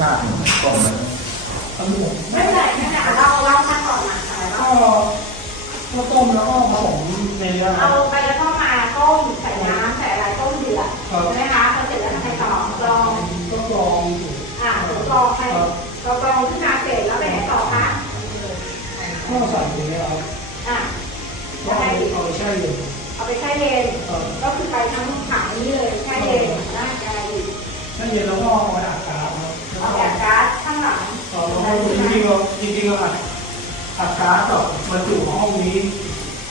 ชาติต้มเลยอันนี้ผมไม่เป็นไรไม่เป็นไรเราเราขั้นตอนมาอะไรก็บ้าก็ต้มแล้วก็ผสมในเนื้อเอาไปแล้วก็มาต้มใส่น้ำใส่อะไรต้มเดือดใช่ไหมคะพอเสร็จแล้วทำไงต่อกรองก็กรองอ่าเดี๋ยวกรองไปเรากรองขึ้นมาเสร็จแล้วไปไหนต่อคะก็ใส่ในเนื้ออะก็เอาเอาไปแช่เย็นเอาไปแช่เย็นก็คือไปทั้งถังนี้เลยแช่เย็นได้ใจแช่เย็นแล้วก็เอาไปอัดกาวครับ เอาแบบก๊าซข้างหลัง เราเราจริงๆ เราจริงๆเราอัดอัดก๊าซกับบรรจุห้องนี้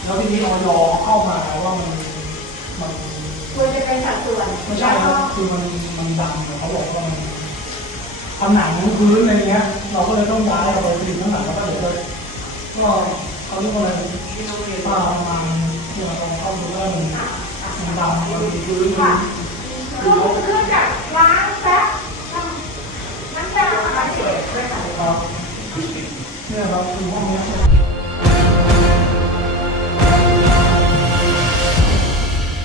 แล้วทีนี้เอายอเข้ามาว่ามันมันควรจะเป็นสัดส่วนไม่ใช่ครับคือมันมันดำเขาบอกว่ามันผนังพื้นอะไรเงี้ย เราก็เลยต้องย้ายเอาไปติดข้างหลังแล้วก็เดี๋ยวเลยก็เขาเรียกว่าอะไรป้าประมาณที่เราลองเข้าดูว่ามันมันดำมันติดพื้นค่ะมันคือเครื่องจากล้างแป๊บน้ำน้ำยาอะไรเสร็จครับ เนี่ยครั